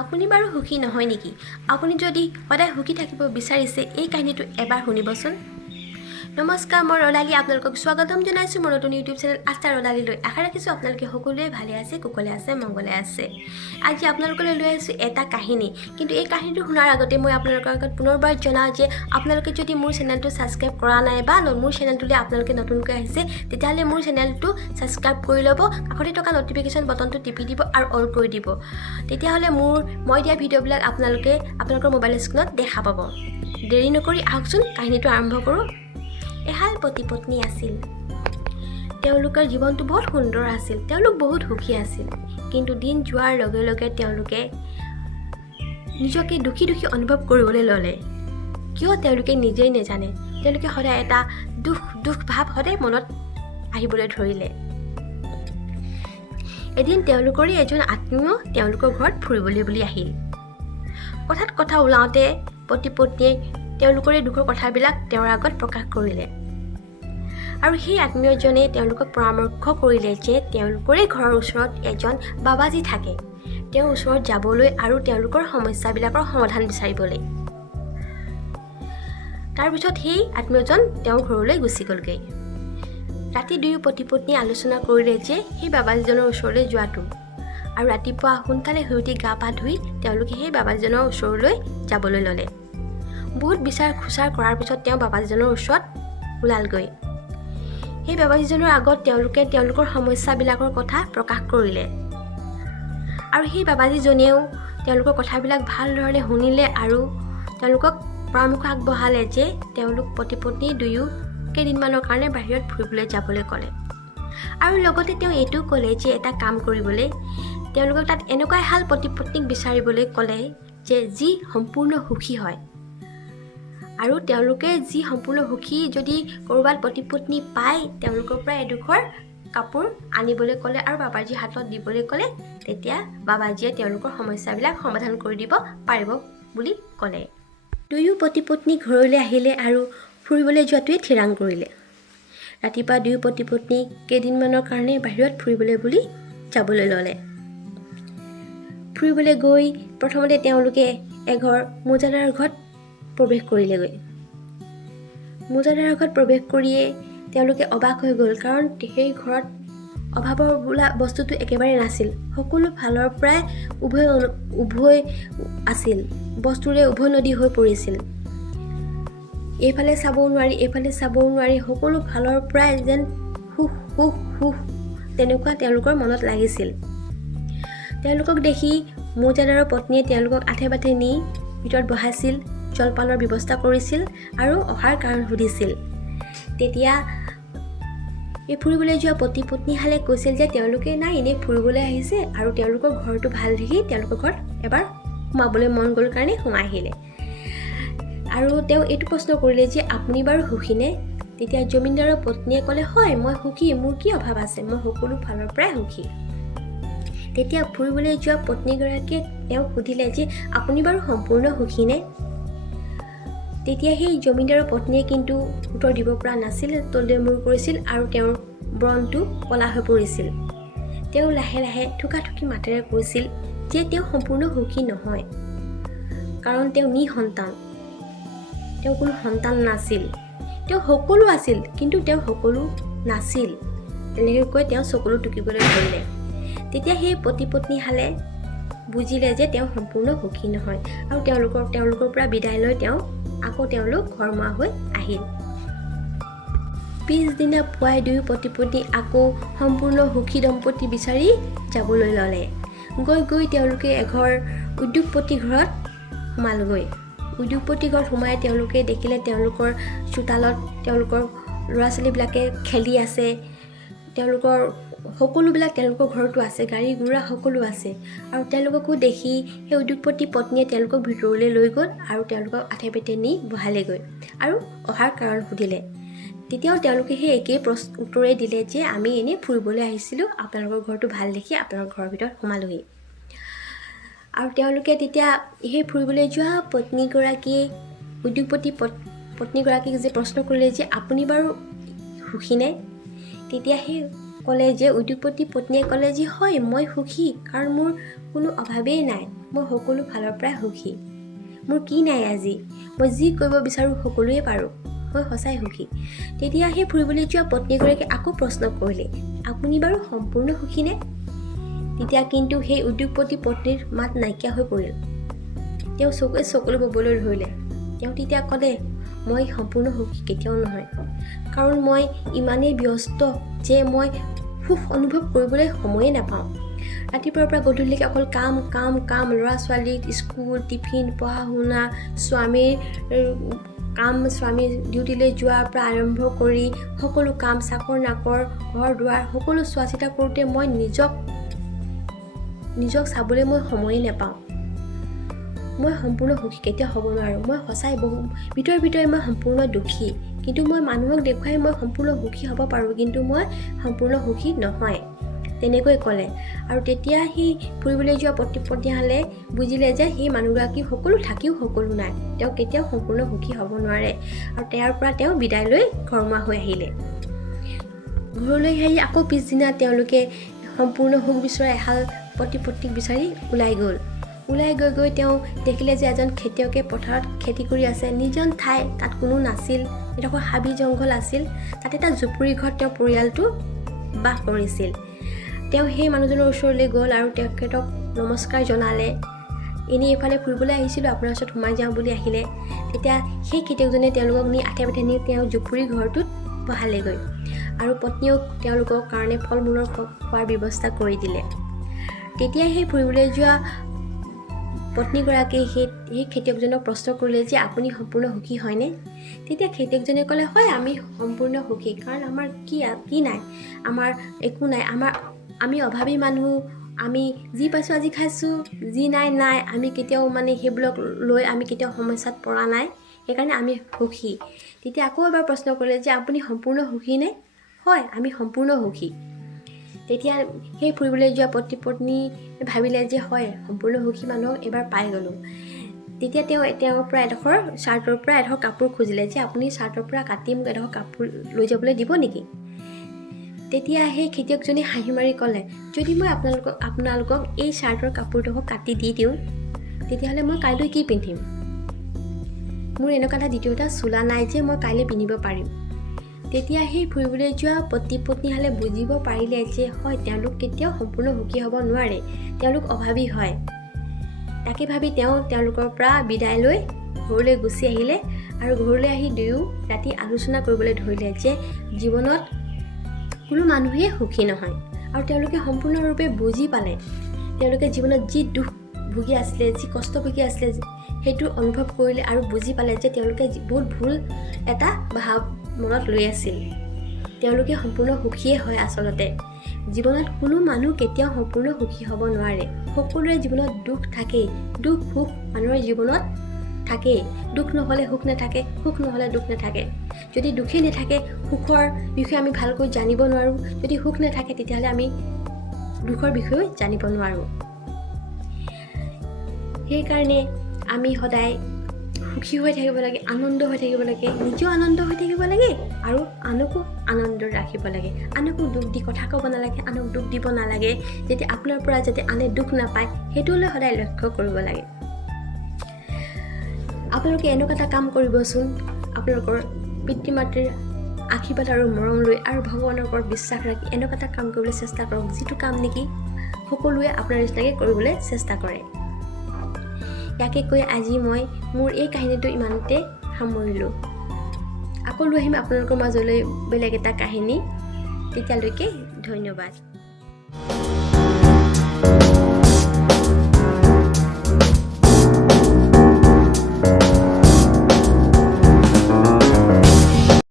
আপুনি বাৰু সুখী নহয় নেকি? আপুনি যদি সদায় সুখী থাকিব বিচাৰিছে এই কাহিনীটো এবাৰ শুনিবচোন। নমস্কাৰ, মই ৰদালি আপোনালোকক স্বাগতম জনাইছোঁ মোৰ নতুন ইউটিউব চেনেল আস্থা ৰদালিলৈ। আশা ৰাখিছোঁ আপোনালোকে সকলোৱে ভালে আছে, কুশলে আছে, মংগলে আছে। আজি আপোনালোকলৈ লৈ আহিছোঁ এটা কাহিনী, কিন্তু এই কাহিনীটো শুনাৰ আগতে মই আপোনালোকৰ আগত পুনৰবাৰ জনাওঁ যে আপোনালোকে যদি মোৰ চেনেলটো ছাবস্ক্ৰাইব কৰা নাই বা মোৰ চেনেলটোলৈ আপোনালোকে নতুনকৈ আহিছে, তেতিয়াহ'লে মোৰ চেনেলটো ছাবস্ক্ৰাইব কৰি ল'ব, কাষতে থকা ন'টিফিকেশ্যন বটনটো টিপি দিব আৰু অল কৰি দিব। তেতিয়াহ'লে মই দিয়া ভিডিঅ'বিলাক আপোনালোকে আপোনালোকৰ মোবাইল স্ক্ৰীণত দেখা পাব। দেৰি নকৰি আহকচোন কাহিনীটো আৰম্ভ কৰোঁ। এহাল পতি পত্নী আছিল। তেওঁলোকৰ জীৱনটো বহুত সুন্দৰ আছিল, তেওঁলোক বহুত সুখী আছিল। কিন্তু দিন যোৱাৰ লগে লগে তেওঁলোকে নিজকে দুখী দুখী অনুভৱ কৰিবলৈ ল'লে। কিয় তেওঁলোকে নিজেই নাজানে। তেওঁলোকে সদায় এটা দুখ ভাৱ সদায় মনত আহিবলৈ ধৰিলে। এদিন তেওঁলোকৰে এজন আত্মীয় তেওঁলোকৰ ঘৰত ফুৰিবলৈ বুলি আহিল। কথাত কথা ওলাওঁতে পতি পত্নীয়ে তেওঁলোকৰে দুখৰ কথাবিলাক তেওঁৰ আগত প্ৰকাশ কৰিলে। আৰু সেই আত্মীয়জনে তেওঁলোকক পৰামৰ্শ কৰিলে যে তেওঁলোকৰে ঘৰৰ ওচৰত এজন বাবাজী থাকে, তেওঁৰ ওচৰত যাবলৈ আৰু তেওঁলোকৰ সমস্যাবিলাকৰ সমাধান বিচাৰিবলৈ। তাৰপিছত সেই আত্মীয়জন তেওঁৰ ঘৰলৈ গুচি গ'লগৈ। ৰাতি দুয়ো পতি পত্নীয়ে আলোচনা কৰিলে যে সেই বাবাজীজনৰ ওচৰলৈ যোৱাটো, আৰু ৰাতিপুৱা সোনকালে শুই উঠি গা পা ধুই তেওঁলোকে সেই বাবাজীজনৰ ওচৰলৈ যাবলৈ ল'লে। বহুত বিচাৰ খোচাৰ কৰাৰ পিছত তেওঁ বাবাজীজনৰ ওচৰত ওলালগৈ। সেই বাবাজীজনৰ আগত তেওঁলোকে তেওঁলোকৰ সমস্যাবিলাকৰ কথা প্ৰকাশ কৰিলে, আৰু সেই বাবাজীজনেও তেওঁলোকৰ কথাবিলাক ভালধৰণে শুনিলে আৰু তেওঁলোকক পৰামৰ্শ আগবঢ়ালে যে তেওঁলোক পতি পত্নী দুয়ো কেইদিনমানৰ কাৰণে বাহিৰত ফুৰিবলৈ যাবলৈ ক'লে। আৰু লগতে তেওঁ এইটো ক'লে যে এটা কাম কৰিবলৈ, তেওঁলোকক তাত এনেকুৱা এহাল পতি পত্নীক বিচাৰিবলৈ ক'লে যে যি সম্পূৰ্ণ সুখী হয়। আৰু তেওঁলোকে যি সম্পূৰ্ণ সুখী যদি ক'ৰবাত পতি পত্নী পায়, তেওঁলোকৰ পৰা এডোখৰ কাপোৰ আনিবলৈ ক'লে আৰু বাবাজীৰ হাতত দিবলৈ ক'লে। তেতিয়া বাবাজীয়ে তেওঁলোকৰ সমস্যাবিলাক সমাধান কৰি দিব পাৰিব বুলি ক'লে। দুয়ো পতি পত্নী ঘৰলৈ আহিলে আৰু ফুৰিবলৈ যোৱাটোৱে থিৰাং কৰিলে। ৰাতিপুৱা দুয়ো পতি পত্নী কেইদিনমানৰ কাৰণে বাহিৰত ফুৰিবলৈ বুলি যাবলৈ ল'লে। ফুৰিবলৈ গৈ প্ৰথমতে তেওঁলোকে এঘৰ মোজাদাৰৰ ঘৰত প্ৰৱেশ কৰিলেগৈ। মোজাদাৰৰ ঘৰত প্ৰৱেশ কৰিয়ে তেওঁলোকে অবাক হৈ গ'ল, কাৰণ সেই ঘৰত অভাৱৰ বোলা বস্তুটো একেবাৰে নাছিল। সকলো ফালৰ পৰাই উভৈ আছিল, বস্তুৰে উভৈনদী হৈ পৰিছিল। এইফালে চাবও নোৱাৰি, এইফালে চাবও নোৱাৰি, সকলো ফালৰ পৰাই যেন সুখ সুখ সুখ তেনেকুৱা তেওঁলোকৰ মনত লাগিছিল। তেওঁলোকক দেখি মোজাদাৰৰ পত্নীয়ে তেওঁলোকক আঠে বাটে নি ভিতৰত বহাইছিল, জলপানৰ ব্যৱস্থা কৰিছিল আৰু অহাৰ কাৰণ সুধিছিল। তেতিয়া এই ফুৰিবলৈ যোৱা পতি পত্নীহালে কৈছিল যে তেওঁলোকে নাই, এনেই ফুৰিবলৈ আহিছে আৰু তেওঁলোকৰ ঘৰটো ভাল দেখি তেওঁলোকৰ ঘৰত এবাৰ সোমাবলৈ মন গ'ল কাৰণে সোমাই আহিলে। আৰু তেওঁ এইটো প্ৰশ্ন কৰিলে যে আপুনি বাৰু সুখীনে? তেতিয়া জমিনদাৰৰ পত্নীয়ে ক'লে, হয় মই সুখী, মোৰ কি অভাৱ আছে, মই সকলো ফালৰ পৰাই সুখী। তেতিয়া ফুৰিবলৈ যোৱা পত্নীগৰাকীয়ে তেওঁক সুধিলে যে আপুনি বাৰু সম্পূৰ্ণ সুখীনে? তেতিয়া সেই জমিনদাৰৰ পত্নীয়ে কিন্তু উত্তৰ দিব পৰা নাছিল, তললৈ মূৰ কৰিছিল আৰু তেওঁৰ বৰণটো ক'লা হৈ পৰিছিল। তেওঁ লাহে লাহে থুকাথুকি মাতেৰে কৈছিল যে তেওঁ সম্পূৰ্ণ সুখী নহয়, কাৰণ তেওঁ নিঃসন্তান, তেওঁ কোনো সন্তান নাছিল। তেওঁ সকলো আছিল কিন্তু তেওঁ সকলো নাছিল। তেনেকৈ কৈ তেওঁ চকুলো টুকিবলৈ ধৰিলে। তেতিয়া সেই পতি পত্নীহালে বুজিলে যে তেওঁ সম্পূৰ্ণ সুখী নহয়, আৰু তেওঁলোকৰ পৰা বিদায় লৈ তেওঁলোক ঘৰমুৱা হৈ আহিল। পিছদিনা পুৱাই দুয়ো পতি পত্নী আকৌ সম্পূৰ্ণ সুখী দম্পতী বিচাৰি যাবলৈ ল'লে। গৈ তেওঁলোকে এঘৰ উদ্যোগপতি ঘৰত সোমালগৈ। উদ্যোগপতি ঘৰত সোমাই তেওঁলোকে দেখিলে তেওঁলোকৰ চোতালত তেওঁলোকৰ ল'ৰা ছোৱালীবিলাকে খেলি আছে। তেওঁলোকৰ সকলোবিলাক তেওঁলোকৰ ঘৰতো আছে, গাড়ী ঘোঁৰা সকলো আছে। আৰু তেওঁলোককো দেখি সেই উদ্যোগপতি পত্নীয়ে তেওঁলোকক ভিতৰলৈ লৈ গ'ল আৰু তেওঁলোকক আঠে পেটে নি বহালেগৈ আৰু অহাৰ কাৰণ সুধিলে। তেতিয়াও তেওঁলোকে সেই একেই উত্তৰেই দিলে যে আমি এনেই ফুৰিবলৈ আহিছিলোঁ, আপোনালোকৰ ঘৰটো ভাল দেখি আপোনালোকৰ ঘৰৰ ভিতৰত সোমালোহি। আৰু তেওঁলোকে তেতিয়া সেই ফুৰিবলৈ যোৱা পত্নীগৰাকীয়ে উদ্যোগপতি পত্নীগৰাকীক যে প্ৰশ্ন কৰিলে যে আপুনি বাৰু সুখীনে? তেতিয়া সেই ক'লে যে উদ্যোগপতি পত্নীয়ে ক'লে যে হয় মই সুখী কাৰণ মোৰ কোনো অভাৱেই নাই, মই সকলো ফালৰ পৰাই সুখী, মোৰ কি নাই আজি, মই যি কৰিব বিচাৰোঁ সকলোৱে পাৰোঁ, মই সঁচাই সুখী। তেতিয়া সেই ফুৰিবলৈ যোৱা পত্নীগৰাকীয়ে আকৌ প্ৰশ্ন কৰিলে আপুনি বাৰু সম্পূৰ্ণ সুখীনে? তেতিয়া কিন্তু সেই উদ্যোগপতি পত্নীৰ মাত নাইকিয়া হৈ পৰিল। তেওঁ চকুলো ববলৈ ধৰিলে। তেওঁ তেতিয়া ক'লে মই সম্পূৰ্ণ সুখী কেতিয়াও নহয়, কাৰণ মই ইমানেই ব্যস্ত যে মই সুখ অনুভৱ কৰিবলৈ সময়ে নাপাওঁ। ৰাতিপুৱাৰ পৰা গধূলিলৈকে অকল কাম কাম কাম, ল'ৰা ছোৱালীক স্কুল, টিফিন, পঢ়া শুনা, স্বামীৰ কাম, স্বামীৰ ডিউটিলৈ যোৱাৰ পৰা আৰম্ভ কৰি সকলো কাম, চাকৰ নাকৰ, ঘৰ দুৱাৰ সকলো চোৱা চিতা কৰোঁতে মই নিজক চাবলৈ মই সময়ে নাপাওঁ। মই সম্পূৰ্ণ সুখী কেতিয়াও হ'ব নোৱাৰোঁ। মই সঁচাই ভিতৰে মই সম্পূৰ্ণ দুখী, কিন্তু মই মানুহক দেখুৱাই মই সম্পূৰ্ণ সুখী হ'ব পাৰোঁ, কিন্তু মই সম্পূৰ্ণ সুখী নহয়, তেনেকৈ ক'লে। আৰু তেতিয়া সি ফুৰিবলৈ যোৱা পত্নীহালে বুজিলে যে সেই মানুহগৰাকী সকলো থাকিও সকলো নাই, তেওঁ কেতিয়াও সম্পূৰ্ণ সুখী হ'ব নোৱাৰে। আৰু তেওঁৰ পৰা তেওঁ বিদায় লৈ ঘৰমুৱা হৈ আহিলে। ঘৰলৈ আহি আকৌ পিছদিনা তেওঁলোকে সম্পূৰ্ণ সুখ বিচৰা এহাল পত্নীক বিচাৰি ওলাই গৈ তেওঁ দেখিলে যে এজন খেতিয়কে পথাৰত খেতি কৰি আছে। নিজন ঠাই, তাত কোনো নাছিল, এডোখৰ হাবি জংঘল আছিল, তাত এটা জুপুৰি ঘৰত তেওঁ পৰিয়ালটো বাস কৰিছিল। তেওঁ সেই মানুহজনৰ ওচৰলৈ গ'ল আৰু তেখেতক নমস্কাৰ জনালে। এনেই এইফালে ফুৰিবলৈ আহিছিলোঁ, আপোনাৰ ওচৰত সোমাই যাওঁ বুলি আহিলে। তেতিয়া সেই খেতিয়কজনে তেওঁলোকক নি আঠে পাঠে নি তেওঁ জুপুৰি ঘৰটোত বহালেগৈ আৰু পত্নীয়েও তেওঁলোকৰ কাৰণে ফল মূলৰ খোৱাৰ ব্যৱস্থা কৰি দিলে। তেতিয়া সেই ফুৰিবলৈ যোৱা পত্নীগৰাকীয়ে সেই খেতিয়কজনক প্ৰশ্ন কৰিলে যে আপুনি সম্পূৰ্ণ সুখী হয়নে? তেতিয়া খেতিয়কজনে ক'লে হয় আমি সম্পূৰ্ণ সুখী, কাৰণ আমাৰ কি নাই, আমাৰ একো নাই, আমি অভাৱী মানুহ, আমি যি পাইছোঁ আজি খাইছোঁ, যি নাই, আমি কেতিয়াও সেইবোৰক লৈ আমি কেতিয়াও সমস্যাত পৰা নাই, সেইকাৰণে আমি সুখী। তেতিয়া আকৌ এবাৰ প্ৰশ্ন কৰিলে যে আপুনি সম্পূৰ্ণ সুখীনে? হয় আমি সম্পূৰ্ণ সুখী। তেতিয়া সেই ফুৰিবলৈ যোৱা পত্নী ভাবিলে যে হয় সম্পূৰ্ণ সুখী মানুহক এবাৰ পাই গ'লোঁ। তেতিয়া তেওঁৰ পৰা এডোখৰ চাৰ্টৰ পৰা এডোখৰ কাপোৰ খুজিলে যে আপুনি চাৰ্টৰ পৰা কাটি মোক এডোখৰ কাপোৰ লৈ যাবলৈ দিব নেকি? তেতিয়া সেই খেতিয়কজনে হাঁহি মাৰি ক'লে যদি মই আপোনালোকক এই চাৰ্টৰ কাপোৰডোখৰ কাটি দি দিওঁ তেতিয়াহ'লে মই কাইলৈ কি পিন্ধিম? মোৰ এনেকুৱা এটা দ্বিতীয়টা চোলা নাই যে মই কাইলৈ পিন্ধিব পাৰিম। তেতিয়া সেই ফুৰিবলৈ যোৱা পত্নীহালে বুজিব পাৰিলে যে হয় তেওঁলোক কেতিয়াও সম্পূৰ্ণ সুখী হ'ব নোৱাৰে, তেওঁলোক অভাৱী হয়। তাকে ভাবি তেওঁলোকৰ পৰা বিদায় লৈ ঘৰলৈ গুচি আহিলে আৰু ঘৰলৈ আহি দুয়ো ৰাতি আলোচনা কৰিবলৈ ধৰিলে যে জীৱনত কোনো মানুহেই সুখী নহয়। আৰু তেওঁলোকে সম্পূৰ্ণৰূপে বুজি পালে, তেওঁলোকে জীৱনত যি দুখ ভুগি আছিলে, যি কষ্ট ভুগি আছিলে সেইটো অনুভৱ কৰিলে আৰু বুজি পালে যে তেওঁলোকে বহুত ভুল এটা ভাৱ মনত লৈ আছিল। তেওঁলোকে সম্পূৰ্ণ সুখীয়ে হয়। আচলতে জীৱনত কোনো মানুহ কেতিয়াও সম্পূৰ্ণ সুখী হ'ব নোৱাৰে। সকলোৰে জীৱনত দুখ থাকেই, দুখ সুখ মানুহৰ জীৱনত থাকেই। দুখ নহ'লে সুখ নাথাকে, সুখ নহ'লে দুখ নাথাকে। যদি দুখেই নাথাকে সুখৰ বিষয়ে আমি ভালকৈ জানিব নোৱাৰোঁ, যদি সুখ নাথাকে তেতিয়াহ'লে আমি দুখৰ বিষয়েও জানিব নোৱাৰোঁ। সেইকাৰণে আমি সদায় সুখী হৈ থাকিব লাগে, আনন্দ হৈ থাকিব লাগে, নিজেও আনন্দ হৈ থাকিব লাগে আৰু আনকো আনন্দ ৰাখিব লাগে। আনকো দুখ দি কথা ক'ব নালাগে, আনক দুখ দিব নালাগে, যাতে আপোনাৰ পৰা যাতে আনে দুখ নাপায় সেইটোলৈ সদায় লক্ষ্য কৰিব লাগে। আপোনালোকে এনেকুৱা এটা কাম কৰিবচোন, আপোনালোকৰ পিতৃ মাতৃৰ আশীৰ্বাদ আৰু মৰম লৈ আৰু ভগৱানৰ ওপৰত বিশ্বাস ৰাখি এনেকুৱা এটা কাম কৰিবলৈ চেষ্টা কৰক, যিটো কাম নেকি সকলোৱে আপোনাৰ নিচিনাকৈ কৰিবলৈ চেষ্টা কৰে। ইয়াকে কৈ আজি মই মোৰ এই কাহিনীটো ইমানতে সামৰিলোঁ। আকৌ লৈ আহিম আপোনালোকৰ মাজলৈ বেলেগ এটা কাহিনী। তেতিয়ালৈকে ধন্যবাদ।